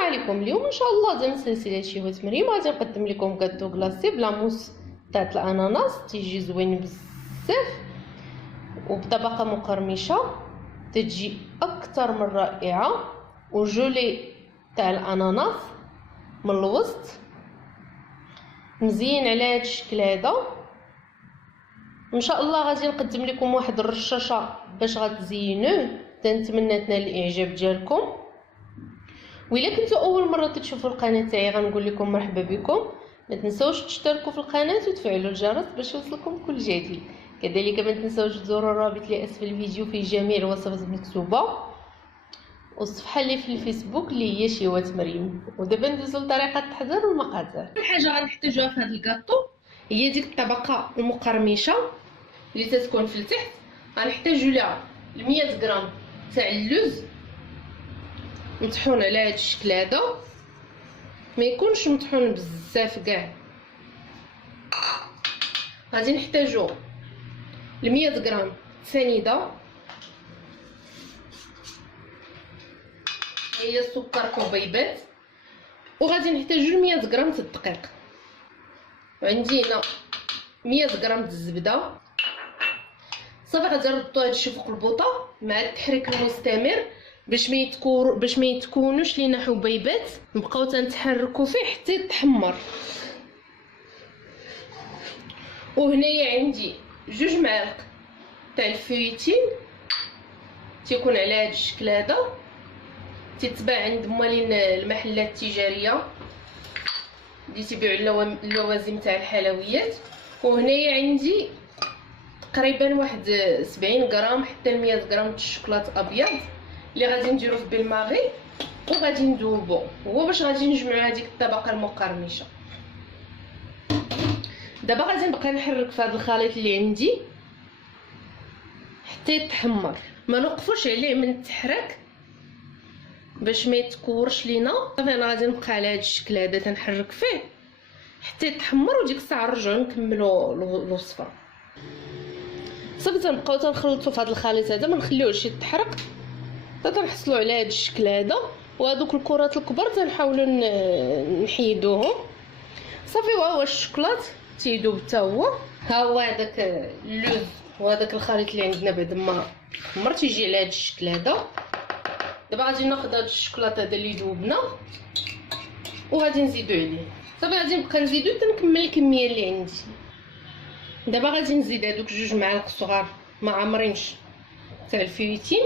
عليكم. اليوم ان شاء الله ضمن سلسله شهوة مريم غادي نقدم لكم كاتو كلاصي بلا موس تاع الاناناس، تيجي زوين بزاف وبطبقه مقرمشه، تجي اكثر من رائعه، وجولي تاع الاناناس من الوسط مزيان على هذا الشكل هذا. ان شاء الله غادي نقدم لكم واحد الرشاشه باش غتزينوه، تنتمنى تنال الاعجاب ديالكم. وإلا كنتو اول مره تشوفوا القناه تاعي غنقول لكم مرحبا بكم، ما تنساوش تشتركوا في القناه وتفعلوا الجرس باش يوصلكم كل جديد. كذلك ما تنساوش تزوروا الرابط اللي اسفل الفيديو فيه جميع الوصفات المكتوبه، والصفحه اللي في الفيسبوك اللي هي شهوة مريم. ودابا ندوزو لطريقه التحضير والمقادير. اول حاجه غنحتاجوها في هذا الكاطو هي ديك الطبقه المقرمشه اللي تتكون في التحت. غنحتاجو لها 100 غرام تاع اللوز مطحون على هذا الشكل هذا، ما يكونش مطحون بزاف كاع. غادي نحتاجو 100 غرام سنيده، هي السكر حبيبات، وغادي نحتاجو 100 غرام تاع الدقيق، وعندي هنا 100 غرام الزبده. صافي غادي نردو هاد الشيء فوق البوطه مع التحريك المستمر باش ما يتكونوش لينا حبيبات، نبقاو تنتحركوا فيه حتى يتحمر. وهنايا عندي 2 معالق تاع الفويتين، تيكون على هذا الشكل هذا، تتباع عند موالين المحلات التجاريه اللي تيبيعوا اللوازم تاع الحلويات. وهنايا عندي تقريبا واحد 70 غرام حتى 100 غرام الشوكولاط ابيض اللي غادي نديرو في بالماغي وغادي ندوبو، هو باش غادي نجمعوا هذيك الطبقه المقرمشه. دابا غادي نبقى نحرك في هذا الخليط اللي عندي حتى يتحمر، ما نوقفوش عليه من التحرك باش ما يتكورش لينا. صافي انا غادي نبقى على هذا الشكل هذا تنحرك فيه حتى يتحمر، وديك الساعه نرجعوا نكملوا الوصفه. صافي تنبقاو تنخلطوا في هذا الخليط هذا، ما نخليوهش يتحرق حتى تنحصلوا على هذا الشكل هذا. وهذوك الكرات الكبار تنحاولوا نحيدوهم. صافي وهو الشوكولات تيذوب حتى هو. ها هو هذاك اللوز وهذاك الخليط اللي عندنا بعد ما خمر تيجي على هذا الشكل هذا. دابا غادي ناخذ هذا الشوكولات هذا اللي ذوبنا وغادي نزيدو عليه. صافي غادي نبقى نزيدو حتى نكمل الكميه اللي عندي. دابا غادي نزيد هذوك 2 معالق صغار ما عامرينش تاع الفويتين،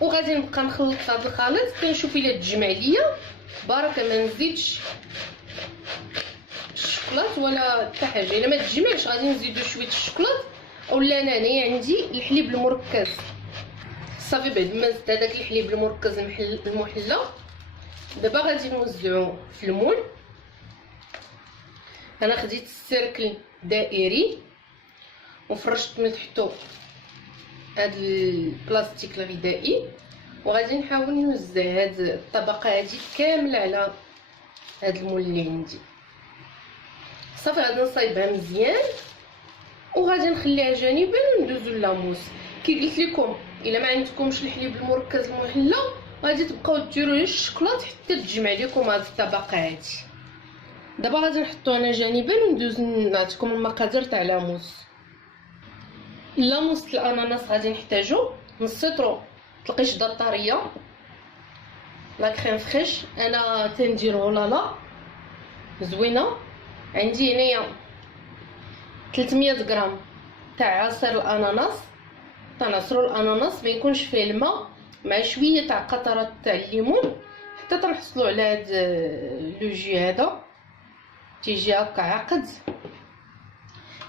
وغادي نبقى نخلط هذا الخليط كنشوف الا تجمع ليا بركه. ما نزيدش الشوكولات ولا حتى حاجه، الا ما تجمعش غادي نزيدو شويه الشوكولات. اولا انا هنايا عندي الحليب المركز. صافي بعد ما زدت هذاك الحليب المركز المحلى دابا غادي نوزعو في المول. انا خديت السيركل دائري وفرشت من تحتو هاد البلاستيك الغذائي، وغادي نحاول نوزع هاد الطبقه هادي كامله على هاد المول اللي عندي. صافي غادي نصايبها مزيان وغادي نخليها جانبا وندوزو للاموس. كي قلت لكم الا ما عندكمش الحليب المركز المحلى غادي تبقاو ديروا الشوكولات حتى تجمع لكم هاد الطبقه هادي. دابا غادي نحطو هنا جانبا وندوز نعطيكم المقادير تاع لاموس. اللاموس الاناناس غادي نحتاجو نص لتر القشده الطريه لا كريم فريش، انا تندير لالا زوينه. عندي هنايا 300 غرام تاع عصير الاناناس، تنعصروا الاناناس ما يكونش فيه الماء مع شويه تاع قطرات تاع الليمون حتى تنحصلوا على هاد لو جي هذا تيجي هكا عقد.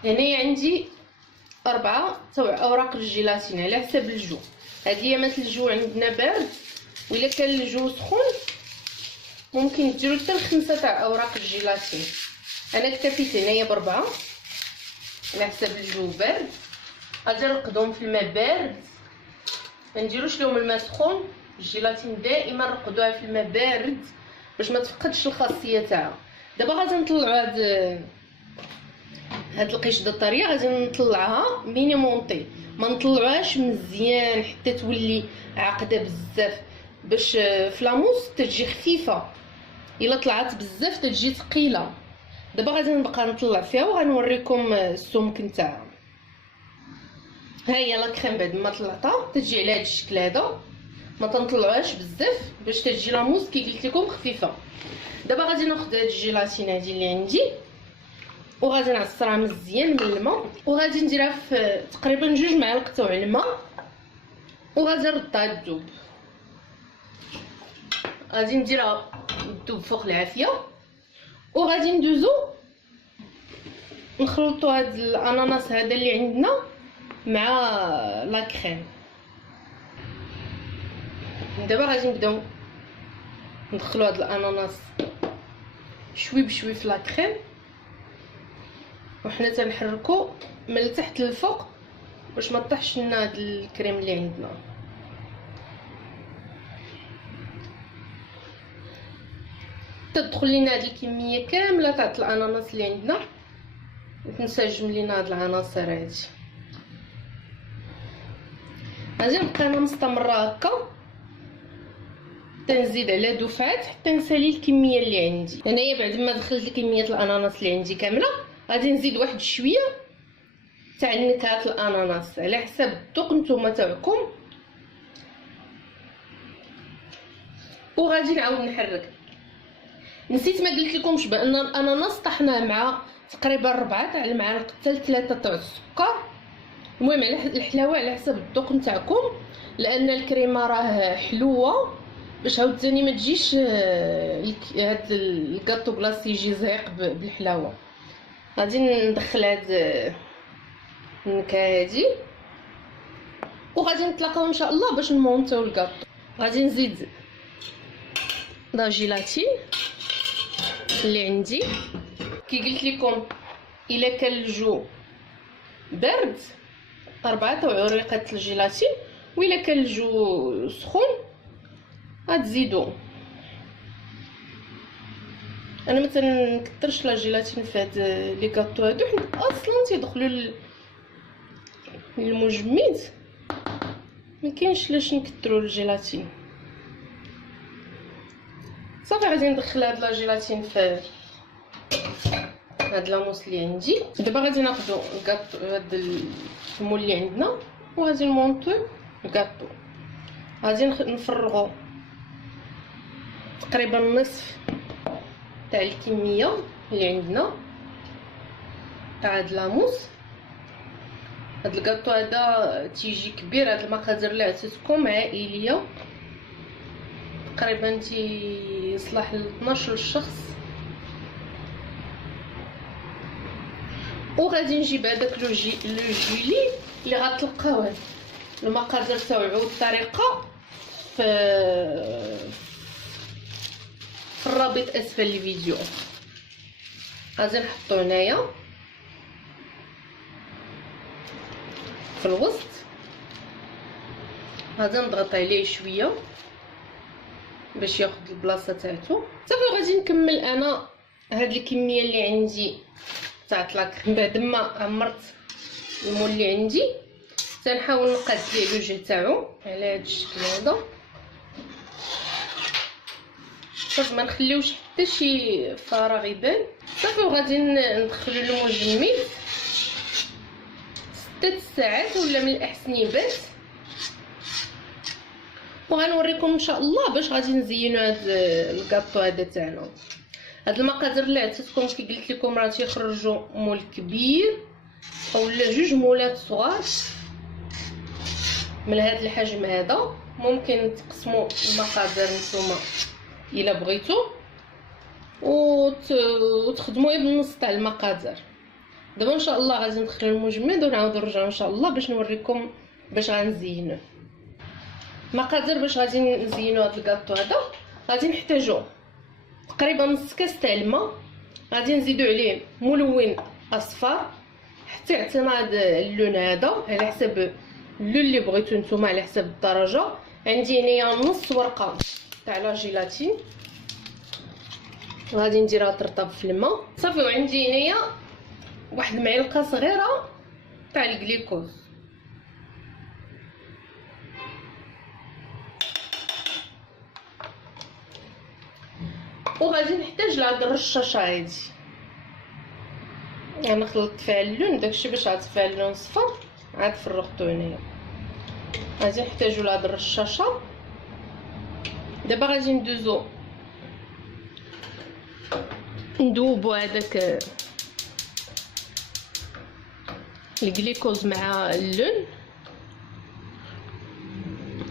هنايا عندي 4 تاع اوراق الجيلاتين على حسب الجو. هذه مات الجو عندنا بارد، وإلا كان الجو سخون ممكن ديروا حتى 5 تاع اوراق الجيلاتين. انا اكتفيت هنايا ب4 على حسب الجو بارد. غادي نرقدهم في الماء بارد، ما نديروش لهم الماء سخون. الجيلاتين دائما رقدوها في الماء بارد باش ما تفقدش الخاصيه تاعها. دابا غادي نطلعوا هاد القشده الطريه، غادي نطلعها مينيمونطي، ما نطلعوهاش مزيان حتى تولي عاقده بزاف. باش في لاموس تجي خفيفه، الا طلعت بزاف تجي ثقيله. دابا غادي نبقى نطلع فيها وغنوريكم السمك نتاعها. ها هي لا كريم بعد ما طلعتها تجي على هذا الشكل هذا، ما تنطلعوهاش بزاف باش تجي لاموس كي قلت لكم خفيفه. دابا غادي ناخذ هاد الجيلاتين هادي اللي عندي وغادي نعصرها مزيان من الماء، وغادي نديرها في تقريبا 2 معالق تاع الماء، وغادي نردها تذوب. غادي نديرها تذوب فوق العافيه، وغادي ندوزو نخلطوا هاد الاناناس هذا اللي عندنا مع لا كريم. دابا غادي نبداو ندخلوا هاد الاناناس شوي بشوي في لا كريم، وحنا تنحركو من التحت للفوق باش ما طيحش لنا هاد الكريم اللي عندنا. تدخل لينا هاد الكميه كامله تاع الاناناس اللي عندنا، وتنسجم لينا هاد العناصر هادي. غادي نبقى انا مستمره هكا تنزيد على دفعات حتى نسالي الكميه اللي عندي. هنايا بعد ما دخلت كميه الاناناس اللي عندي كامله غادي نزيد واحد شويه تاع نكهات الاناناس على حساب الذوق نتوما تاعكم، وغادي نعاود نحرك. نسيت ما قلت لكمش بان الاناناس طحناه مع تقريبا 4 تاع المعالق حتى 3 تاع السكر. المهم على الحلاوه على حساب الذوق نتاعكم، لان الكريمه راه حلوه باش عاوتاني ما تجيش هاد الكاطو كلاصي يجي زهيق بالحلاوه. غادي ندخل هاد النكهه هادي وغادي نتلاقاو ان شاء الله باش نمونطيو الكاطو. غادي نزيد لا جيلاتين اللي عندي كي قلت لكم، الا كان الجو برد 4 تاع عريقات الجيلاتين، وإلا كان الجو سخون غتزيدو. انا ما تنكثرش لا جيلاتين في هاد لي كاطو هادو، حيت اصلا تيدخلوا للمجمد، ما كاينش لاش نكثروا الجيلاتين. صافي غادي ندخل هاد لا جيلاتين في هاد لاموس اللي عندي. دابا غادي ناخذوا الكاطو هاد المول اللي عندنا وغادي نمونطيو الكاطو. غادي نفرغوا تقريبا نصف تاع الكميه اللي عندنا تاع هاد لاموس. هاد الكاطو هذا تيجي كبير، هاد المقادير اللي عطيتكم عائليه، تقريبا تيصلح ل 12 شخص. وغادي نجيب هذاك لو جيلي اللي غتلقاوه المقادير تاعو والطريقه في الرابط اسفل الفيديو. غادي نحطو هنايا في الوسط، غادي نضغط عليه شويه باش ياخذ البلاصه تاعته. صافي غادي نكمل انا هاد الكميه اللي عندي تاع لاكريم. بعد ما عمرت المول اللي عندي تنحاول نقاد ليه الوجه تاعو على هاد الشكل هذا، باش ما نخليوش حتى شي فراغ يبان. صافي وغادي ندخلو المجمد 6 ساعات ولا من الاحسن يبات، وغنوريكم ان شاء الله باش غادي نزينوا هاد الكاطو هذا تاعنا. هاد المقادير اللي عطيتكم كي قلت لكم راه تيخرجوا مول كبير اولا 2 مولات صغار من هاد الحجم هذا. ممكن تقسموا المقادير نتوما الا بغيتو وتخدموا بالنص تاع المقادير. دابا ان شاء الله غادي ندخلوا المجمد ونعاود نرجعوا ان شاء الله باش نوريكم باش غنزينوه. المقادير باش غادي نزينوا هاد الكاطو هذا، غادي نحتاجو تقريبا نص كاس تاع الماء، غادي نزيدو عليه ملون اصفر حتى يعطينا هذا اللون هذا على حسب اللون اللي بغيتو نتوما على حسب الدرجه. عندي هنايا نص ورقه تاع لا جيلاتين غادي نديرها ترطب في الماء. صافي وعندي هنايا واحد المعلقه صغيره تاع الجليكوز. وغادي نحتاج لهاد الرشاشه هادي. انا خلطت فيها اللون داكشي باش عاد فيها اللون صفر، عاد فرغتو هنايا. غادي نحتاجو لهاد الرشاشه. دابا غادي ندوبو هذاك الجليكوز مع اللون.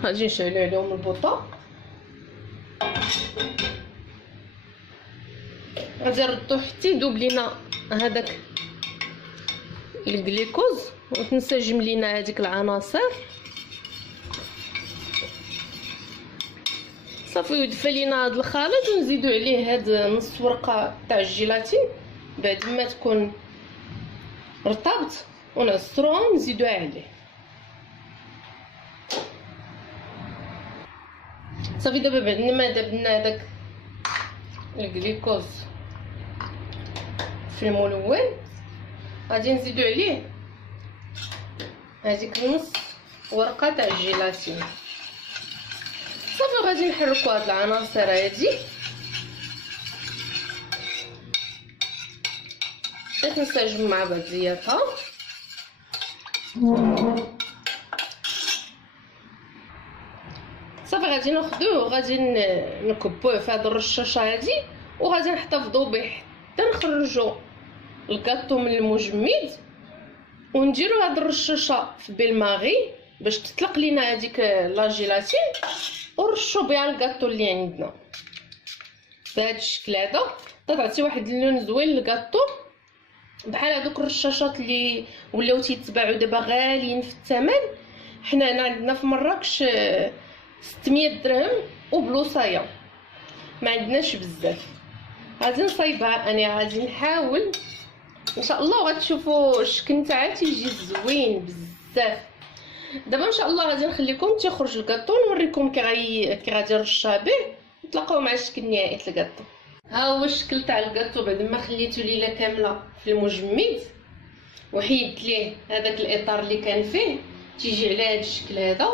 غادي نشعلو عليهم البوطه، غادي نردو حتى يذوب لينا هذاك الجليكوز وتنسجم لينا هذيك العناصر. صافي يدفى لينا هذا الخليط ونزيدو عليه هاد نص ورقه تاع الجيلاتين بعد ما تكون رطبت، ونعصروها ونزيدوها عليه. صافي دابا بعد ما دبنا هذاك الجليكوز في الملون غادي نزيدو عليه هذيك نص ورقه تاع الجيلاتين. صافي غادي نحركو هاد العناصر هادي حتى تنسجم مع بعضياتها. صافي غادي ناخدوه وغادي نكبوه في هاد الرشاشه هادي، وغادي نحتفظوا به حتى نخرجوا الكاطو من المجمد، ونديروا هاد الرشاشه في بالماغي باش تطلق لينا هذيك لا جيلاتين، ونرشوا بها الكاطو اللي عندنا بهذا الشكل هذا. تعطي واحد اللون زوين للكاطو، بحال هذوك الرشاشات اللي ولاو تيتباعوا دابا غاليين في الثمن. حنا هنا عندنا في مراكش 600 درهم وبلوصايه، ما عندناش بزاف. غادي نصايبها انا، غادي نحاول ان شاء الله، وغتشوفوا الشكل تاعها تيجي زوين بزاف. دابا ان شاء الله غادي نخليكم تيخرج الكاطو نوريكم كي غادي نرشها به، نتلاقاو مع الشكل النهائي تاع الكاطو. ها هو الشكل تاع الكاطو بعد ما خليته ليله كامله في المجمد وحيدت ليه هذاك الاطار اللي كان فيه، تيجي على هذا الشكل هذا.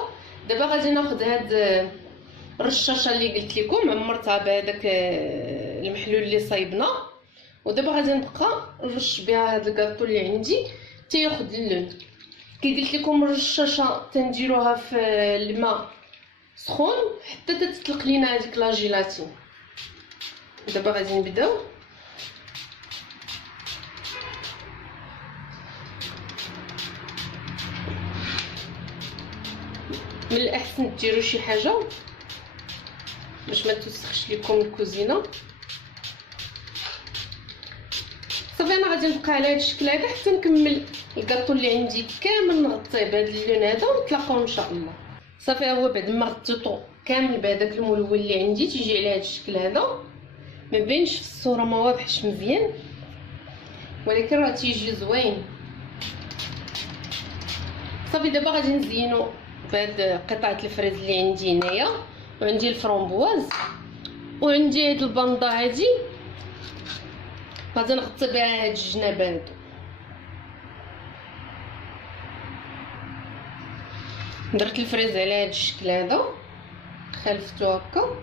دابا غادي ناخذ هاد الرشاشه اللي قلت لكم عمرتها بهذاك المحلول اللي صايبنا، ودابا غادي نبقى نرش بها هاد الكاطو اللي عندي تياخذ اللون. كي قلت لكم الرشاشه تنديروها في الماء سخون حتى تتطلق لينا هذيك لا جيلاتين. دابا غادي نبداو. من الاحسن ديروا شي حاجه باش ما توسخش لكم الكوزينه. صافي انا غادي نبقى على هذا الشكل هذا حتى نكمل الكاطو اللي عندي كامل، نغطيه بهذا اللون هذا ونتلاقاو ان شاء الله. صافي هو بعد ما غطيتو كامل بهذاك الملون اللي عندي تيجي على هذا الشكل هذا، ما بينش في الصوره ما واضحش مزيان ولكن راه تيجي زوين. صافي دابا غادي نزينو بهاد قطعه الفريز اللي عندي هنايا، وعندي الفرامبواز، وعندي هاد الباندا هادي غادي نغطي بها هاد الجناب هادو. درت الفريز على هاد الشكل هذا، خلفتو هكا.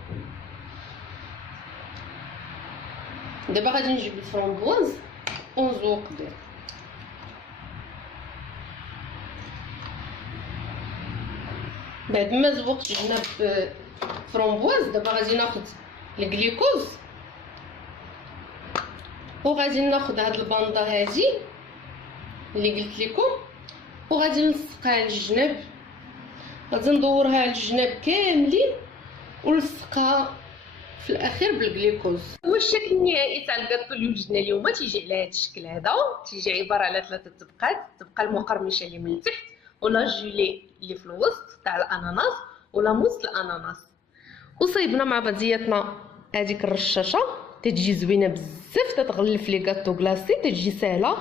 دابا غادي نجيب الفرامبواز ونزوق به. بعد ما زوقت جناب فرامبواز دابا غادي ناخذ الجليكوز، وغادي ناخذ هاد الباندا هادي اللي قلت لكم، وغادي نلصقها على الجناب. غادي ندورها على الجناب كاملين ونلصقها في الاخير بالجليكوز. هو الشكل النهائي تاع الكاطو اللي وجدنا اليوم تيجي على هذا الشكل هذا، تيجي عباره على 3 طبقات: الطبقه المقرمشه اللي من التحت، ولا جيلي اللي في الوسط تاع الاناناس، ولا موس الاناناس. وصايبنا مع بعضياتنا هذيك الرشاشه تتجي زوينه بزاف، تتغلف لي كاطو كلاصي، تتجي سهله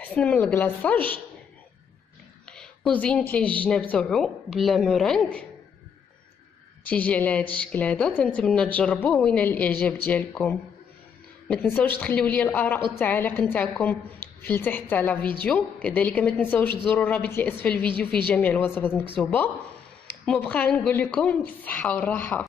احسن من الكلاصاج. وزينت ليه الجناب تاعو بلا مورانغ، تيجي على هذا الشكل هذا. تنتمنى تجربوه وينال الاعجاب ديالكم. ما تنساوش تخليو لي الاراء والتعاليق نتاعكم في التحت تاع لا فيديو، كذلك ما تنساوش تزوروا الرابط اللي اسفل الفيديو فيه جميع الوصفات مكتوبه. ومبقى نقول لكم بالصحه والراحه.